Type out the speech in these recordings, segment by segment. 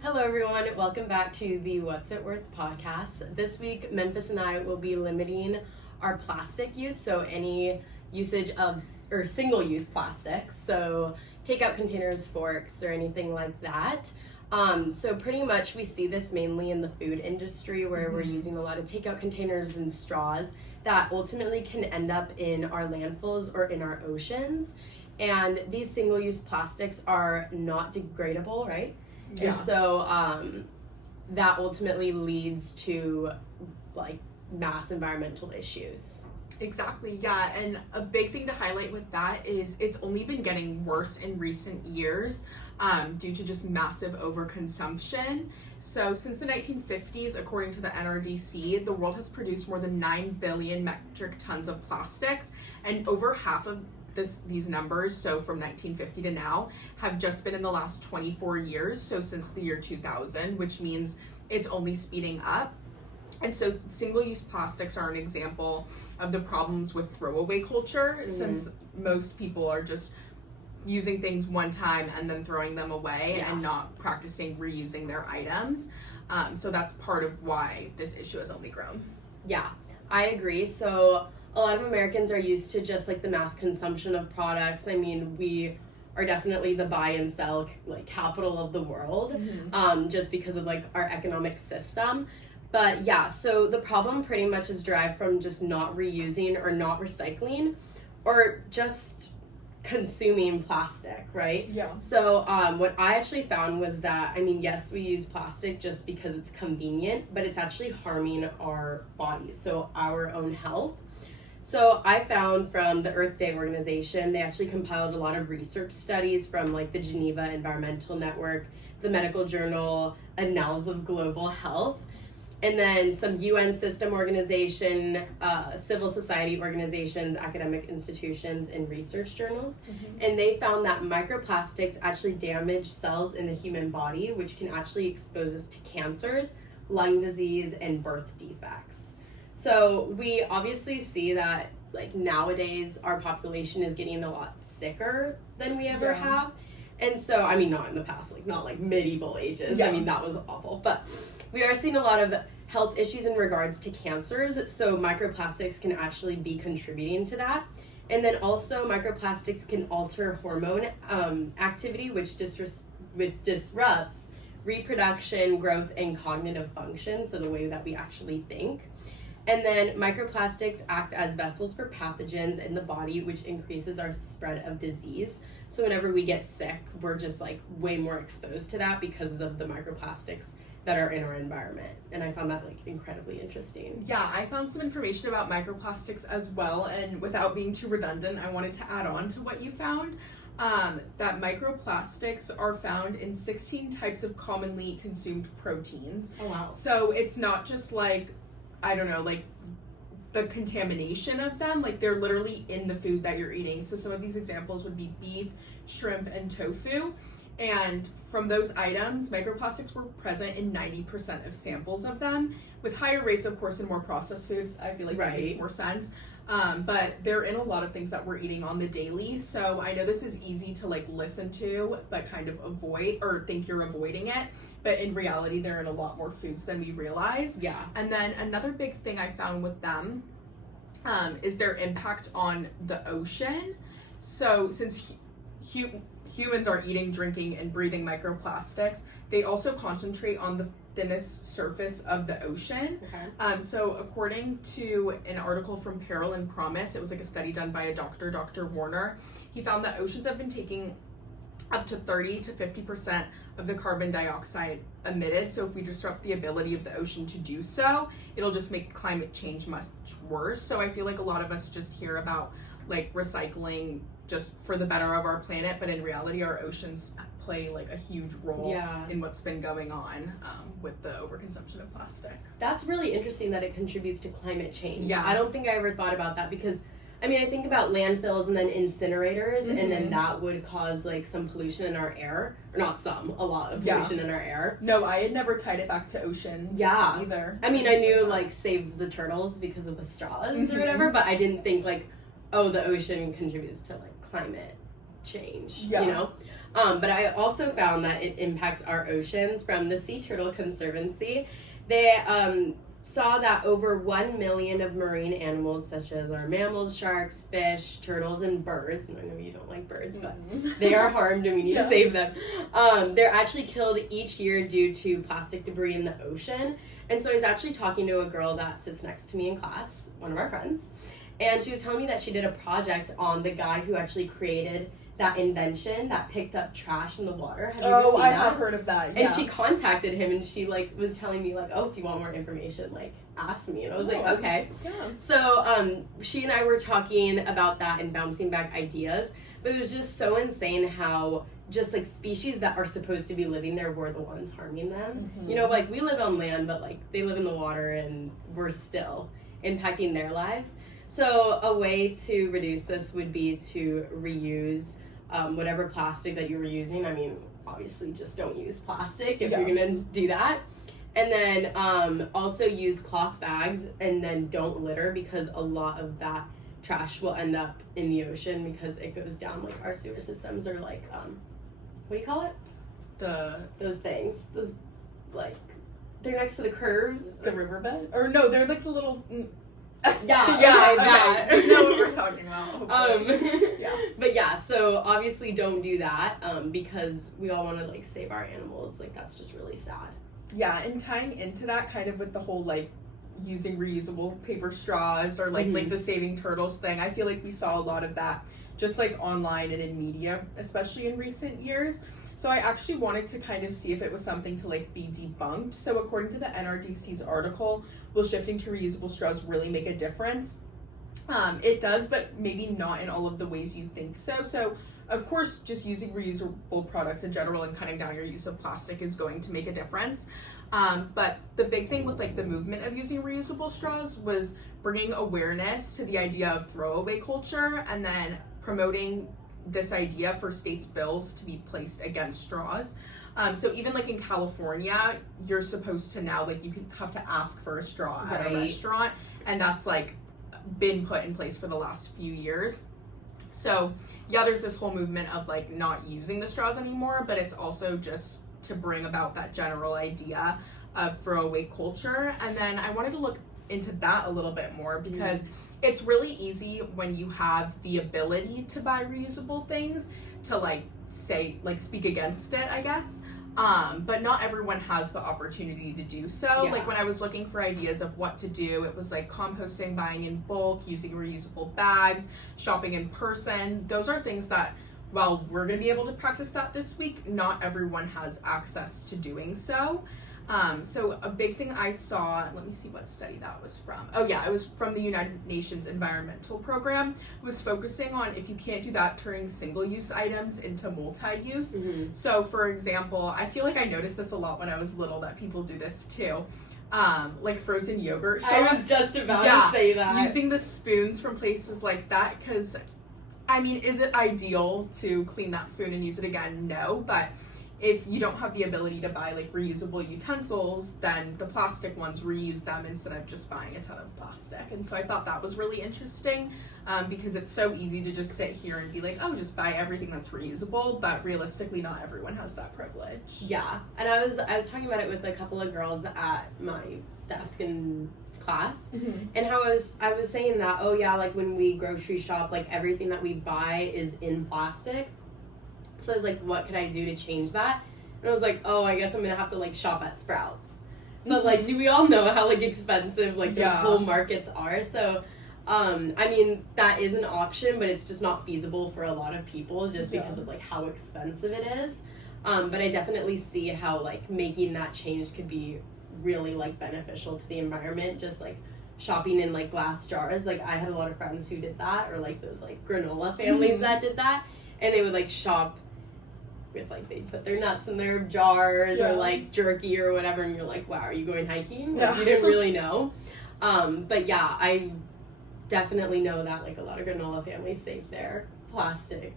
Hello, everyone. Welcome back to the What's It Worth podcast. This week, Memphis and I will be limiting our plastic use, so any usage of or single-use plastics, so takeout containers, forks, or anything like that. So pretty much we see this mainly in the food industry where we're using a lot of takeout containers and straws that ultimately can end up in our landfills or in our oceans. And these single-use plastics are not degradable, right? Yeah. And so that ultimately leads to like mass environmental issues. Exactly, yeah. And a big thing to highlight with that is it's only been getting worse in recent years due to just massive overconsumption. So since the 1950s, according to the NRDC, the world has produced more than 9 billion metric tons of plastics, and over half of these numbers, so from 1950 to now, have just been in the last 24 years, so since the year 2000, which means it's only speeding up. And so single-use plastics are an example of the problems with throwaway culture, since most people are just using things one time and then throwing them away and not practicing reusing their items. So that's part of why this issue has only grown. Yeah, I agree. So a lot of Americans are used to just like the mass consumption of products. I mean, we are definitely the buy and sell like capital of the world, just because of like our economic system. But yeah, so the problem pretty much is derived from just not reusing or not recycling or just consuming plastic, right? Yeah. So what I actually found was that, I mean, yes, we use plastic just because it's convenient, but it's actually harming our bodies, so our own health. So I found from the Earth Day organization, they actually compiled a lot of research studies from like the Geneva Environmental Network, the medical journal Annals of Global Health, and then some UN system organization, civil society organizations, academic institutions, and research journals. And they found that microplastics actually damage cells in the human body, which can actually expose us to cancers, lung disease, and birth defects. So we obviously see that like nowadays our population is getting a lot sicker than we ever have. And so, I mean, not in the past, like not like medieval ages. I mean, that was awful. But we are seeing a lot of health issues in regards to cancers. So microplastics can actually be contributing to that. And then also microplastics can alter hormone activity, which disrupts reproduction, growth, and cognitive function. So the way that we actually think. And then microplastics act as vessels for pathogens in the body, which increases our spread of disease. So whenever we get sick, we're just like way more exposed to that because of the microplastics that are in our environment. And I found that like incredibly interesting. Yeah, I found some information about microplastics as well, and without being too redundant, I wanted to add on to what you found. That microplastics are found in 16 types of commonly consumed proteins. Oh, wow. So it's not just like, I don't know, like the contamination of them, like they're literally in the food that you're eating. So some of these examples would be beef, shrimp, and tofu. And from those items, microplastics were present in 90% of samples of them, with higher rates, of course, in more processed foods. I feel like that makes more sense. But they're in a lot of things that we're eating on the daily. So I know this is easy to like listen to, but kind of avoid or think you're avoiding it. But in reality, they're in a lot more foods than we realize. Yeah. And then another big thing I found with them is their impact on the ocean. So since humans are eating, drinking, and breathing microplastics, they also concentrate on the thinnest surface of the ocean. So according to an article from Peril and Promise, it was like a study done by a doctor, Dr. Warner, he found that oceans have been taking up to 30 to 50% of the carbon dioxide emitted. So if we disrupt the ability of the ocean to do so, it'll just make climate change much worse. So I feel like a lot of us just hear about like recycling just for the better of our planet, but in reality our oceans play like a huge role in what's been going on with the overconsumption of plastic. That's really interesting that it contributes to climate change. Yeah. I don't think I ever thought about that because I mean, I think about landfills and then incinerators, and then that would cause like some pollution in our air, or not some, a lot of pollution in our air. No, I had never tied it back to oceans either. I mean, I knew like save the turtles because of the straws or whatever, but I didn't think like, oh, the ocean contributes to like climate change, you know? But I also found that it impacts our oceans. From the Sea Turtle Conservancy, they saw that over 1 million of marine animals, such as our mammals, sharks, fish, turtles, and birds, and I know you don't like birds, but they are harmed and we need to save them. They're actually killed each year due to plastic debris in the ocean. And so I was actually talking to a girl that sits next to me in class, one of our friends, and she was telling me that she did a project on the guy who actually created that invention that picked up trash in the water. Have you ever seen I that? have heard of that. Yeah. And she contacted him, and she like was telling me like, oh, if you want more information, like ask me. And I was like, okay. Yeah. So she and I were talking about that and bouncing back ideas, but it was just so insane how just like species that are supposed to be living there were the ones harming them. Mm-hmm. You know, like we live on land, but like they live in the water, and we're still impacting their lives. So a way to reduce this would be to reuse whatever plastic that you were using. I mean, obviously just don't use plastic if you're gonna do that. And then also use cloth bags, and then don't litter, because a lot of that trash will end up in the ocean because it goes down like our sewer systems, or like what do you call it? Those things. Those like they're next to the curves. The riverbed? Or no, they're like the little Yeah, You know what we're talking about. Yeah. But yeah, so obviously don't do that because we all want to like save our animals. Like that's just really sad. Yeah, and tying into that kind of with the whole like using reusable paper straws or like the saving turtles thing, I feel like we saw a lot of that just like online and in media, especially in recent years. So I actually wanted to kind of see if it was something to like be debunked. So according to the NRDC's article, will shifting to reusable straws really make a difference? It does, but maybe not in all of the ways you think so. So of course, just using reusable products in general and cutting down your use of plastic is going to make a difference. But the big thing with like the movement of using reusable straws was bringing awareness to the idea of throwaway culture, and then promoting this idea for states' bills to be placed against straws. So even like in California, you're supposed to now, like you can have to ask for a straw at a restaurant, and that's like been put in place for the last few years. So yeah, there's this whole movement of like not using the straws anymore, but it's also just to bring about that general idea of throwaway culture. And then I wanted to look into that a little bit more, because it's really easy when you have the ability to buy reusable things to like say, like speak against it, I guess. But not everyone has the opportunity to do so. Yeah. Like when I was looking for ideas of what to do, it was like composting, buying in bulk, using reusable bags, shopping in person. Those are things that, while we're going to be able to practice that this week, not everyone has access to doing so. So a big thing I saw, let me see what study that was from. Oh yeah, it was from the United Nations Environmental Program. It was focusing on, if you can't do that, turning single-use items into multi-use. So for example, I feel like I noticed this a lot when I was little, that people do this too. Like frozen yogurt shots. I was just about to say that. Using the spoons from places like that, because, I mean, is it ideal to clean that spoon and use it again? No, but if you don't have the ability to buy like reusable utensils, then the plastic ones, reuse them instead of just buying a ton of plastic. And so I thought that was really interesting, because it's so easy to just sit here and be like, oh, just buy everything that's reusable, but realistically not everyone has that privilege. Yeah, and I was talking about it with a couple of girls at my desk in class, and how I was saying that, oh yeah, like when we grocery shop, like everything that we buy is in plastic. So I was like, what could I do to change that? And I was like, oh, I guess I'm gonna have to like shop at Sprouts. But like, do we all know how like expensive like those whole markets are? So I mean, that is an option, but it's just not feasible for a lot of people just because of like how expensive it is. But I definitely see how like making that change could be really like beneficial to the environment. Just like shopping in like glass jars. Like I had a lot of friends who did that, or like those like granola families that did that, and they would like shop with like they'd put their nuts in their jars or like jerky or whatever, and you're like, wow, are you going hiking? Like, you didn't really know. But yeah, I definitely know that like a lot of granola families save their plastic,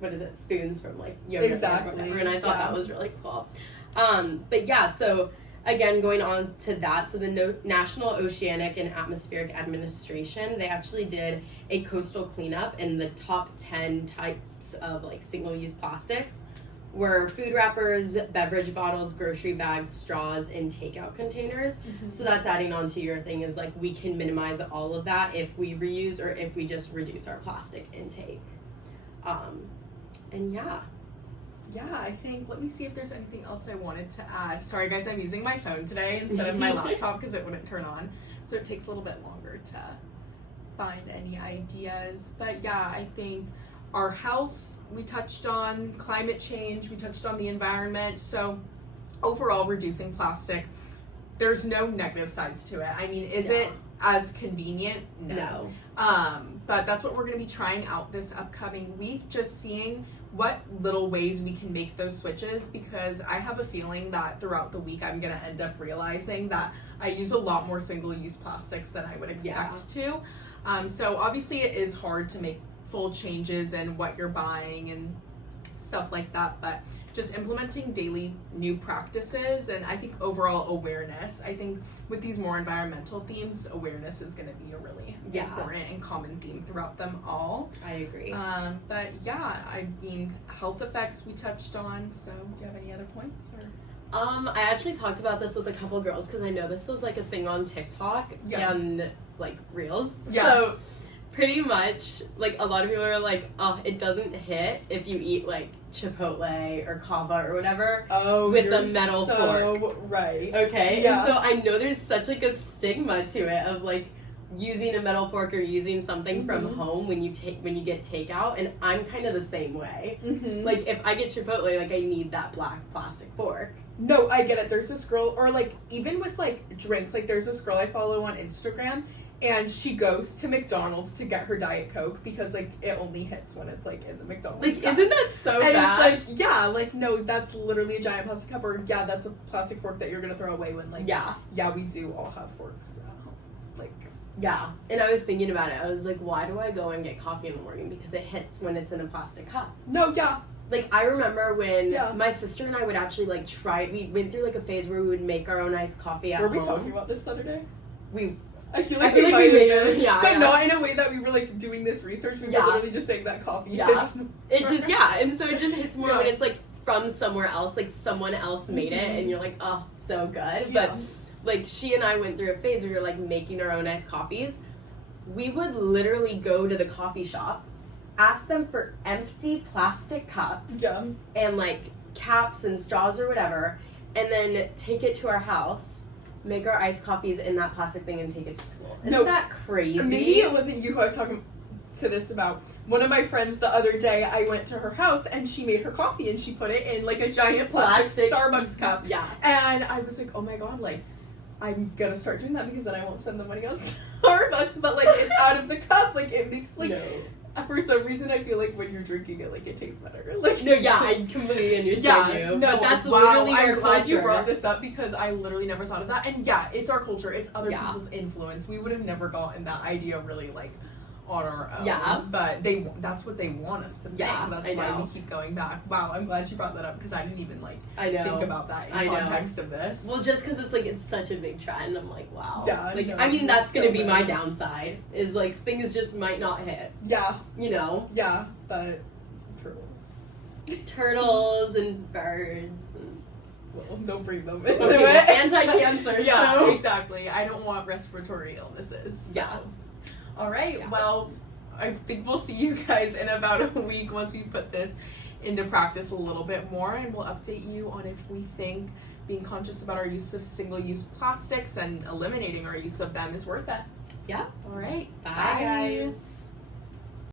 what is it, spoons from like yogurt or whatever, and I thought that was really cool. But yeah, so again, going on to that, so the National Oceanic and Atmospheric Administration, they actually did a coastal cleanup in the top 10 types of like single-use plastics. were food wrappers, beverage bottles, grocery bags, straws, and takeout containers. So that's adding on to your thing is like we can minimize all of that if we reuse or if we just reduce our plastic intake. And yeah. Yeah, I think, let me see if there's anything else I wanted to add. Sorry guys, I'm using my phone today instead of my laptop because it wouldn't turn on. So it takes a little bit longer to find any ideas. But yeah, I think our health, we touched on climate change, we touched on the environment. So overall, reducing plastic, there's no negative sides to it. I mean, is it as convenient? No. But that's what we're going to be trying out this upcoming week, just seeing what little ways we can make those switches, because I have a feeling that throughout the week I'm going to end up realizing that I use a lot more single-use plastics than I would expect to. So obviously it is hard to make full changes in what you're buying and stuff like that, but just implementing daily new practices and I think overall awareness. I think with these more environmental themes, awareness is going to be a really important and common theme throughout them all. I agree. But yeah, I mean, health effects we touched on. So do you have any other points? Or? I actually talked about this with a couple girls because I know this was like a thing on TikTok and like Reels. Yeah. So pretty much, like a lot of people are like, oh, it doesn't hit if you eat like Chipotle or Kava or whatever with a metal fork. Right. Okay. Yeah. And so I know there's such like a stigma to it of like using a metal fork or using something from home when you get takeout, and I'm kind of the same way. Like if I get Chipotle, like I need that black plastic fork. No, I get it. There's this girl, or like even with like drinks, like there's this girl I follow on Instagram, and she goes to McDonald's to get her Diet Coke because like it only hits when it's like in the McDonald's like cup. Isn't that so and bad? It's like, yeah, like no, that's literally a giant plastic cup, or yeah, that's a plastic fork that you're gonna throw away when like we do all have forks at home. Like and I was thinking about it. I was like, why do I go and get coffee in the morning? Because it hits when it's in a plastic cup. No, Like, I remember when my sister and I would actually, like, we went through, like, a phase where we would make our own iced coffee at home. Were we talking about this the other day? I feel like we made it. But not in a way that we were, like, doing this research. We were literally just saying that coffee hits. It just, and so it just hits more when it's, like, from somewhere else. Like, someone else made it, and you're like, oh, so good. But, like, she and I went through a phase where we were, like, making our own iced coffees. We would literally go to the coffee shop, ask them for empty plastic cups and like caps and straws or whatever, and then take it to our house, make our iced coffees in that plastic thing, and take it to school. Isn't that crazy? Maybe it wasn't you who I was talking to this about. One of my friends the other day, I went to her house and she made her coffee and she put it in like a giant plastic Starbucks cup. And I was like, oh my god, like I'm gonna start doing that because then I won't spend the money on Starbucks, but like it's out of the cup, like it makes like for some reason I feel like when you're drinking it, like it tastes better. Like I completely understand you. No, but that's literally our I'm glad culture. you brought this up because I literally never thought of that. And it's our culture, it's other people's influence. We would have never gotten that idea really like on our own. But that's what they want us to think. That's why we keep going back. Wow, I'm glad you brought that up because I didn't even like think about that in context of this. Well, just because it's like it's such a big trend, I'm like, wow. Like I mean, that's gonna be my downside. Is like things just might not hit. You know. But turtles and birds and. Well, don't bring them into it. Anti-cancer. So. Exactly. I don't want respiratory illnesses. So. All right, well, I think we'll see you guys in about a week once we put this into practice a little bit more, and we'll update you on if we think being conscious about our use of single-use plastics and eliminating our use of them is worth it. Yeah. All right. Bye guys.